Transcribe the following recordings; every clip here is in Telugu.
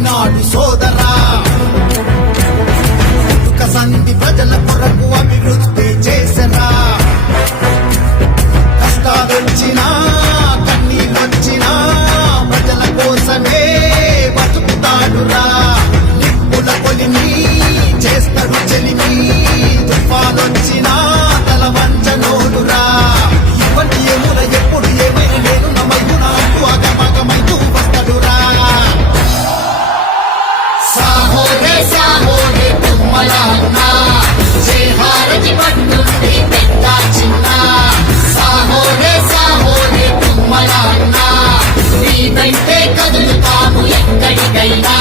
కదిలినాడు సోదరా సంధి ప్రజల కొరకు అభివృద్ధి చేసరా కష్టాలొచ్చినా కన్నీళ్ళొచ్చినా ప్రజల కోసమే బతుకుతాడురా నిప్పుల కొలిని చేస్తాడు చెలిమి తుఫానొచ్చినా తల వంచనోడురా ఇవన్నీ ఏముల ఎప్పుడు ఏమైనా నేను నమయునా అగమగమైతూ వస్తాడురా సాహోరే సాహోరే తుమ్మలన్నా చేహారకి పట్టుండి పెద్ద చిన్న సాహోరే సాహోరే తుమ్మలన్నా నీ వెంటే కదులుతాము ఎక్కడికైనా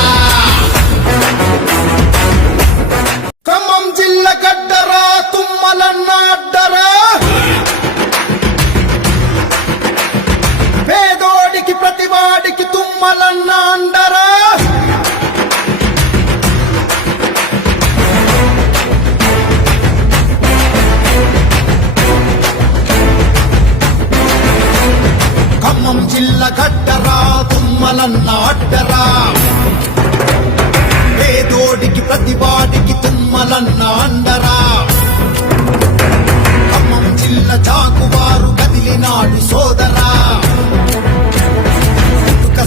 ఖమ్మం జిల్లా గడ్డరా తుమ్మలన్న అడ్డరా పేదోడికి ప్రతివాడికి తుమ్మలన్న అండరా ఖమ్మం జిల్లా గడ్డరా తుమ్మలన్న అడ్డరా పేదోడికి ప్రతివాడికి తుమ్మలన్న అండరా ఖమ్మం జిల్లా చాకువారు కదిలినాడు సోదరా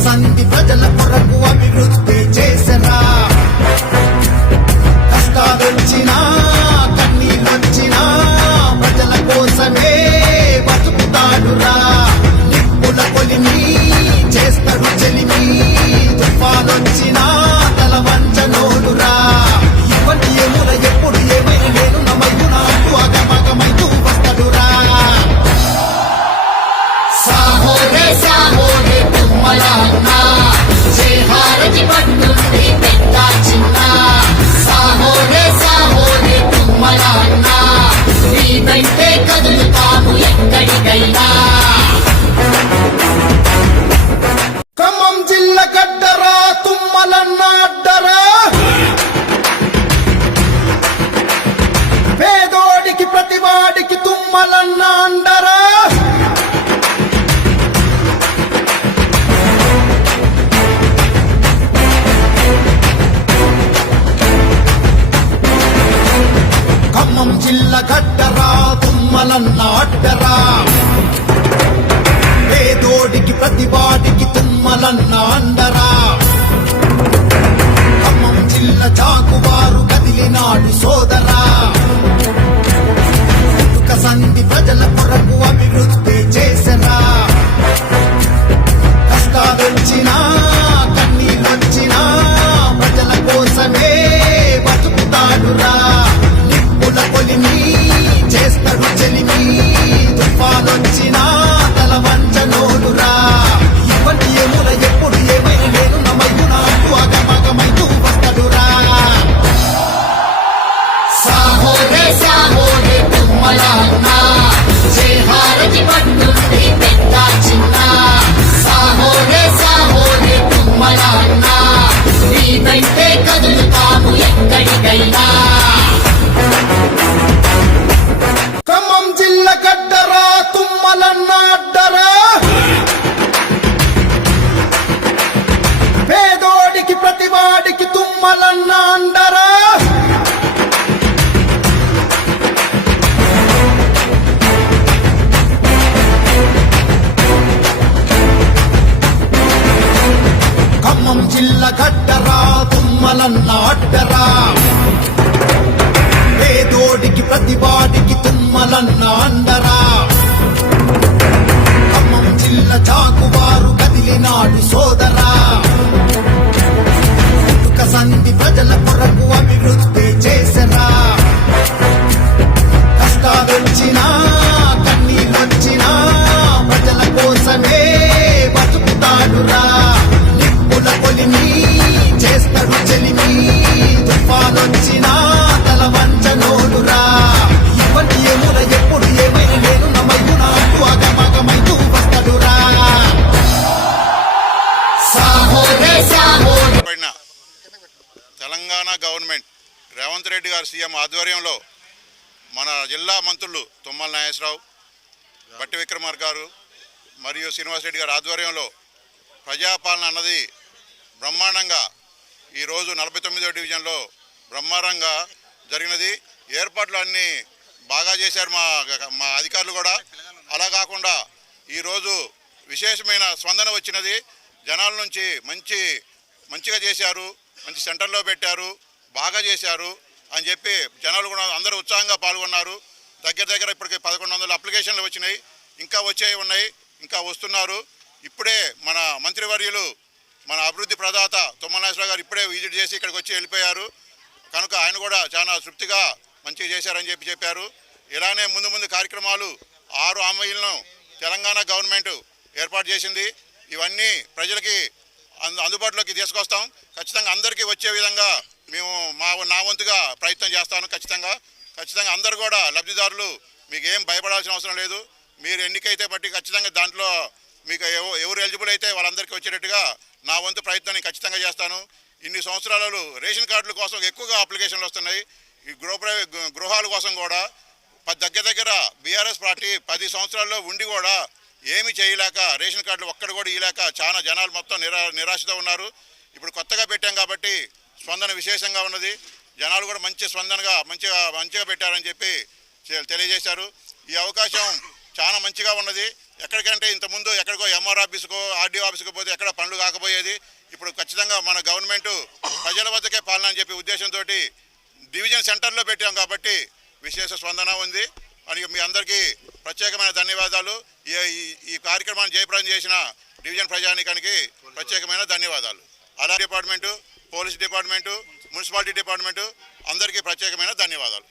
సంధి ప్రజల కొరకు అభివృద్ధి చేసరా కష్టాలొచ్చినా కన్నీళ్ళొచ్చినా ప్రజల కోసమే బతుకుతాడురా నిప్పుల కొలిని చేస్తాడు చెలిమి తుఫానొచ్చినా తల వంచనోడురా ఇవన్నీ ఏముల ఎప్పుడు ఏమైనా నేను నమయునా అగమగమైతూ వస్తాడురా సాహోరే సాహోరే తుమ్మలన్నా చేహారకి పట్టుండి పెద్ద చిన్న సాహోరే సాహోరే తుమ్మలన్నా నీ వెంటే కదులుతాము ఎక్కడికైనా ఖమ్మం జిల్లా గడ్డరా తుమ్మలన్న అడ్డరా పేదోడికి ప్రతివాడికి తుమ్మలన్న అండరా ఖమ్మం జిల్లా గడ్డరా తుమ్మలన్న అడ్డరా పేదోడికి ప్రతివాడికి తుమ్మలన్న అండరా ఖమ్మం జిల్లా చాకువారు కదిలినాడు సోదరా సంధి ప్రజల కొరకు అభివృద్ధి చేసరా కష్టాలొచ్చినా కన్నీళ్ళొచ్చినా ప్రజల కోసమే బతుకుతాడురా నిప్పుల కొలిని చేస్తాడు చెలిమి తుఫానొచ్చినా తల వంచనోడురా ఇవన్నీ ఏముల ఎప్పుడు ఏమైనా నేను నమయునా అగమగమైతూ వస్తాడురా సాహోరే సాహోరే తుమ్మలన్నా చేహారకి పట్టుండి పెద్ద చిన్న సాహోరే సాహోరే తుమ్మలన్నా నీ వెంటే కదులుతాము ఎక్కడికైనా ఖమ్మం జిల్లా గడ్డరా తుమ్మలన్న అడ్డరా పేదోడికి ప్రతివాడికి తుమ్మలన్న అండరా ఖమ్మం జిల్లా గడ్డరా తుమ్మలన్న అడ్డరా పేదోడికి ప్రతివాడికి తుమ్మలన్న అండరా ఖమ్మం జిల్లా చాకువారు కదిలినాడు సోదరా సంధి ప్రజల కొరకు అభివృద్ధి చేసరా కష్టాలొచ్చినా కన్నీళ్ళొచ్చినా ప్రజల కోసమే బతుకుతాడురా నిప్పుల కొలిని చేస్తాడు చెలిమి తుఫానొచ్చినా తల వంచనోడురా ఇవన్నీ ఏముల ఎప్పుడు ఏమైనా నేను నమయునా అగమగమైతూ వస్తాడురా సాహోరే సాహోరే తెలంగాణ గవర్నమెంట్ రేవంత్ రెడ్డి గారు సీఎం ఆధ్వర్యంలో మన జిల్లా మంత్రులు తుమ్మల నాగేశ్వరరావు, బట్టి విక్రమార్క గారు మరియు శ్రీనివాస్ రెడ్డి గారి ఆధ్వర్యంలో ప్రజాపాలన అన్నది బ్రహ్మాండంగా ఈరోజు 49వ డివిజన్లో బ్రహ్మాండంగా జరిగినది. ఏర్పాట్లు అన్నీ బాగా చేశారు మా అధికారులు కూడా. అలా కాకుండా ఈరోజు విశేషమైన స్పందన వచ్చినది. జనాల నుంచి మంచిగా చేశారు, మంచి సెంటర్లో పెట్టారు, బాగా చేశారు అని చెప్పి జనాలు కూడా అందరూ ఉత్సాహంగా పాల్గొన్నారు. దగ్గర ఇప్పటికి 1100 అప్లికేషన్లు వచ్చినాయి, ఇంకా వచ్చేవి ఉన్నాయి, ఇంకా వస్తున్నారు. ఇప్పుడే మన మంత్రివర్యులు, మన అభివృద్ధి ప్రదాత తుమ్మల నాగేశ్వరరావు గారు ఇప్పుడే విజిట్ చేసి ఇక్కడికి వచ్చి వెళ్ళిపోయారు. కనుక ఆయన కూడా చాలా తృప్తిగా మంచిగా చేశారని చెప్పారు. ఇలానే ముందు కార్యక్రమాలు 6 హామీలను తెలంగాణ గవర్నమెంట్ ఏర్పాటు చేసింది. ఇవన్నీ ప్రజలకి అందుబాటులోకి తీసుకొస్తాం. ఖచ్చితంగా అందరికీ వచ్చే విధంగా మేము నా వంతుగా ప్రయత్నం చేస్తాను. ఖచ్చితంగా అందరు కూడా లబ్ధిదారులు మీకు ఏం భయపడాల్సిన అవసరం లేదు. మీరు ఎన్నికైతే బట్టి ఖచ్చితంగా దాంట్లో మీకు ఎవరు ఎలిజిబుల్ అయితే వాళ్ళందరికీ వచ్చేటట్టుగా నా వంతు ప్రయత్నాన్ని ఖచ్చితంగా చేస్తాను. ఇన్ని సంవత్సరాలు రేషన్ కార్డుల కోసం ఎక్కువగా అప్లికేషన్లు వస్తున్నాయి. ఈ గృహాల కోసం కూడా దగ్గర బీఆర్ఎస్ పార్టీ 10 సంవత్సరాల్లో ఉండి కూడా ఏమి చేయలేక, రేషన్ కార్డులు ఒక్కడు కూడా ఇవ్వలేక చాలా జనాలు మొత్తం నిరాశతో ఉన్నారు. ఇప్పుడు కొత్తగా పెట్టాం కాబట్టి స్పందన విశేషంగా ఉన్నది. జనాలు కూడా మంచి స్పందనగా మంచిగా పెట్టారని చెప్పి తెలియజేశారు. ఈ అవకాశం చాలా మంచిగా ఉన్నది. ఎక్కడికంటే ఇంతకుముందు ఎక్కడికో ఎంఆర్ ఆఫీసుకో ఆర్డీఓ ఆఫీస్కి పోతే ఎక్కడ పనులు కాకపోయేది. ఇప్పుడు ఖచ్చితంగా మన గవర్నమెంట్ ప్రజల వద్దకే పాలన అని చెప్పి ఉద్దేశంతో డివిజన్ సెంటర్లో పెట్టాం కాబట్టి విశేష స్పందన ఉంది అని మీ అందరికీ ప్రత్యేకమైన ధన్యవాదాలు. ఈ కార్యక్రమాన్ని జయప్రదం చేసిన డివిజన్ ప్రజానీకానికి ప్రత్యేకమైన ధన్యవాదాలు. అలా department, police department, municipality department అందరికీ ప్రత్యేకమైన ధన్యవాదాలు.